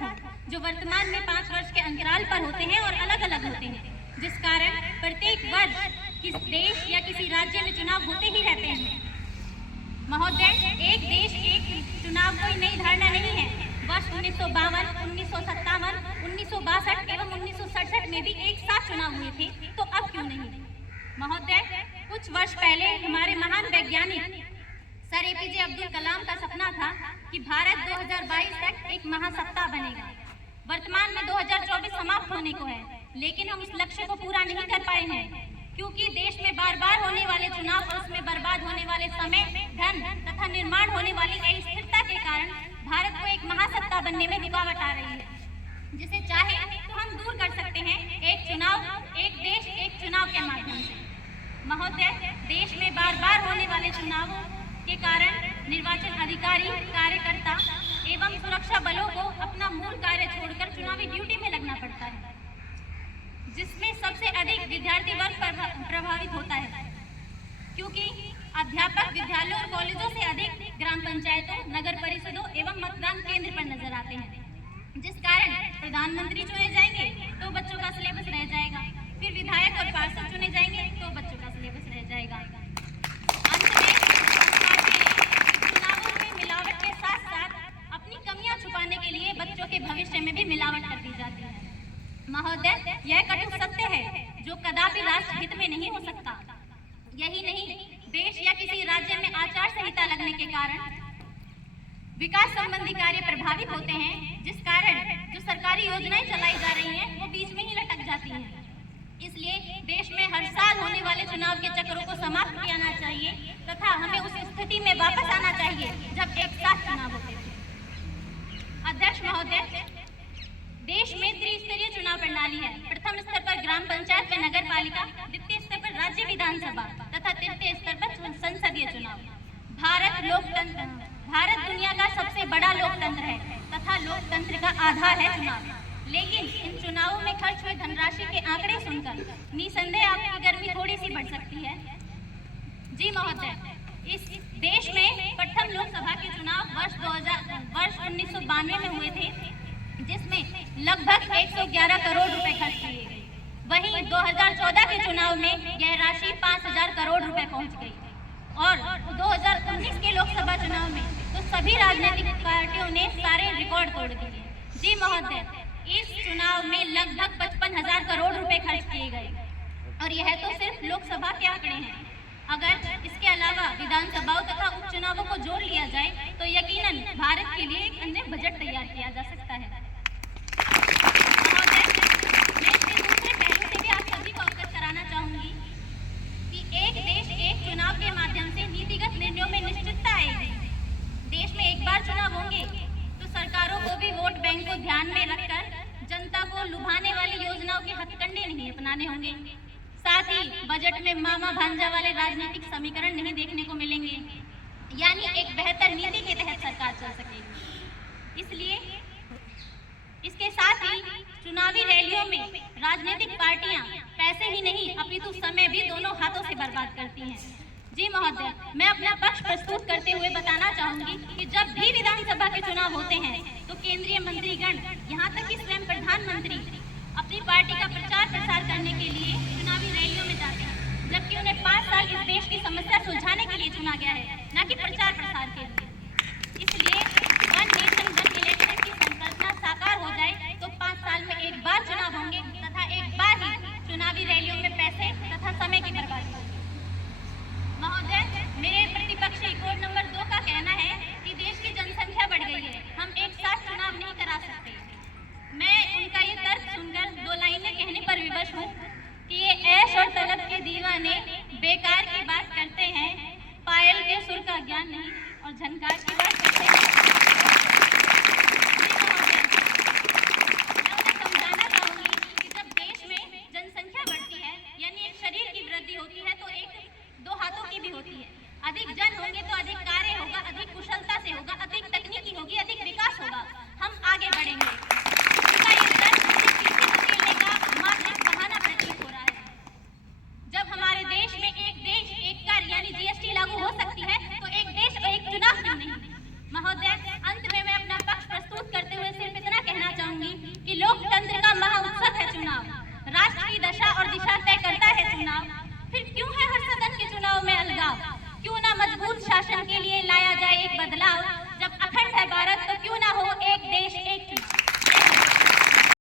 साथ हों, जो वर्तमान में 5 वर्ष के अंतराल पर होते हैं और अलग अलग होते हैं, जिस कारण प्रत्येक वर्ष किस देश या किसी राज्य में चुनाव होते ही रहते हैं। महोदय, एक देश एक चुनाव कोई नई धारणा नहीं है। वर्ष 1952, 1957, 1962 एवं 1967 में भी एक साथ चुनाव हुए थे, तो अब क्यों नहीं? महोदय, कुछ वर्ष पहले हमारे महान वैज्ञानिक सर एपीजे अब्दुल कलाम का सपना था कि भारत 2022 तक एक महासत्ता बनेगा। वर्तमान में 2024 समाप्त होने को है, लेकिन हम उस लक्ष्य को पूरा नहीं कर पाए हैं, क्योंकि देश में बार बार होने वाले चुनाव और उसमें बर्बाद होने वाले समय, धन तथा निर्माण होने वाली अस्थिरता के कारण भारत को एक महासत्ता बनने में रुकावट आ रही है, जिसे चाहे तो हम दूर कर सकते हैं एक चुनाव, एक देश, एक चुनाव के माध्यम से। महोदय, देश में बार बार होने वाले चुनावों के कारण निर्वाचन अधिकारी, कार्यकर्ता एवं सुरक्षा बलों को अपना मूल कार्य छोड़कर चुनावी ड्यूटी में लगना पड़ता है, जिसमें सबसे अधिक विद्यार्थी वर्ग प्रभावित होता है, क्योंकि अध्यापक विद्यालयों और कॉलेजों से अधिक ग्राम पंचायतों, नगर परिषदों एवं मतदान केंद्र पर नजर आते हैं, जिस कारण प्रधानमंत्री चुने जाएंगे तो बच्चों का सिलेबस रह जाएगा, फिर विधायक और पार्षद चुने जाएंगे तो बच्चों का सिलेबस रह जाएगा। अंत में चुनावों में मिलावट के साथ साथ अपनी कमियां छुपाने के लिए बच्चों के भविष्य में भी मिलावट कर दी जाती है। महोदय, यह कटु सत्य है जो कदापि राष्ट्र हित में नहीं हो सकता। यही नहीं, देश या किसी राज्य में आचार संहिता लगने के कारण विकास संबंधी कार्य प्रभावित होते हैं, जिस कारण जो सरकारी योजनाएं चलाई जा रही हैं वो बीच में ही लटक जाती हैं। इसलिए देश में हर साल होने वाले चुनाव के चक्रों को समाप्त किया जाना चाहिए तथा हमें उस स्थिति में वापस आना चाहिए जब एक साथ चुनाव होते थे। अध्यक्ष महोदय, देश में त्रिस्तरीय चुनाव प्रणाली है। प्रथम स्तर पर ग्राम पंचायत व नगर पालिका, द्वितीय स्तर पर राज्य विधानसभा तथा तृतीय स्तर पर संसदीय चुनाव। भारत दुनिया का सबसे बड़ा लोकतंत्र है तथा लोकतंत्र का आधार है चुनाव। लेकिन इन चुनावों में खर्च हुई धनराशि के आंकड़े सुनकर निसंदेह आपकी गर्मी थोड़ी सी बढ़ सकती है। जी महोदय, इस देश में प्रथम लोकसभा के चुनाव वर्ष 1992 में हुए थे, जिसमें लगभग 111 करोड़ रुपए खर्च किए गए। वहीं 2014 के चुनाव में यह राशि 5000 करोड़ रुपए पहुंच गई और 2019 के लोकसभा चुनाव में तो सभी राजनीतिक पार्टियों ने सारे रिकॉर्ड तोड़ दिए। जी महोदय, इस चुनाव में लगभग 55,000 करोड़ रुपए खर्च किए गए और यह तो सिर्फ लोकसभा के आंकड़े हैं। अगर इसके अलावा विधानसभाओं तथा उपचुनावों को जोड़ लिया जाए तो यकीनन भारत के लिए एक अन्य बजट तैयार किया जा सकता है। महोदय, मैं इसके दूसरे पहलू से भी आप सभी को अवगत कराना चाहूंगी कि एक देश एक चुनाव के माध्यम से नीतिगत निर्णयों में निश्चितता आएगी। देश में एक बार चुनाव होंगे तो सरकारों को भी वोट बैंक को ध्यान में रखकर जनता को लुभाने वाली योजनाओं के हथकंडे नहीं अपनाने होंगे। साथ ही बजट में मामा भांजा वाले राजनीतिक समीकरण नहीं देखने को मिलेंगे, यानी एक बेहतर नीति के तहत सरकार चल सकेगी। इसलिए इसके साथ ही चुनावी रैलियों में राजनीतिक पार्टियां पैसे ही नहीं अपितु समय भी दोनों हाथों से बर्बाद करती हैं। जी महोदय, मैं अपना पक्ष प्रस्तुत करते हुए बताना चाहूंगी कि जब भी विधानसभा के चुनाव होते हैं तो केंद्रीय मंत्रीगण, यहाँ तक कि स्वयं प्रधानमंत्री अपनी पार्टी का प्रचार प्रसार करने के लिए चुनावी रैलियों में जाते हैं, जबकि उन्हें 5 साल इस देश की समस्या सुलझाने के लिए चुना गया है, न कि प्रचार प्रसार के लिए। इसलिए वन नेशन वन इलेक्शन की संकल्पना साकार हो जाए तो 5 साल में एक बार चुनाव होंगे तथा एक बार ही चुनावी रैलियों में पैसे तथा समय की बर्बादी होगी। महोदय, मेरे प्रतिपक्षी कोड नंबर 2 का कहना है कि देश की जनसंख्या बढ़ गई है, हम एक साथ चुनाव नहीं करा सकते। मैं उनका ये तर्क सुनकर 2 लाइनें कहने पर विवश हूँ कि ये ऐश और तलब के दीवाने बेकार की बात करते हैं, पायल के सुर का ज्ञान नहीं और झनकार की बात करते हैं। मैं उन्हें समझाना चाहूँगी कि जब देश में जनसंख्या बढ़ती है यानी एक शरीर की वृद्धि होती है तो एक 2 हाथों की भी होती है। अधिक जन होंगे तो अधिक कार्य होगा, अधिक कुशलता से होगा, अधिक तकनीकी होगी, अधिक विकास होगा, हम आगे बढ़ेंगे। इसका ये दर्द मुझे पीछे धकेलने का मात्र एक बहाना प्रतीत हो रहा है। जब हमारे देश में एक देश एक कर यानी जीएसटी लागू हो सकती है तो एक देश और एक चुनाव क्यों नहीं? मजबूत शासन के लिए लाया जाए एक बदलाव। जब अखंड है भारत तो क्यों ना हो एक देश एक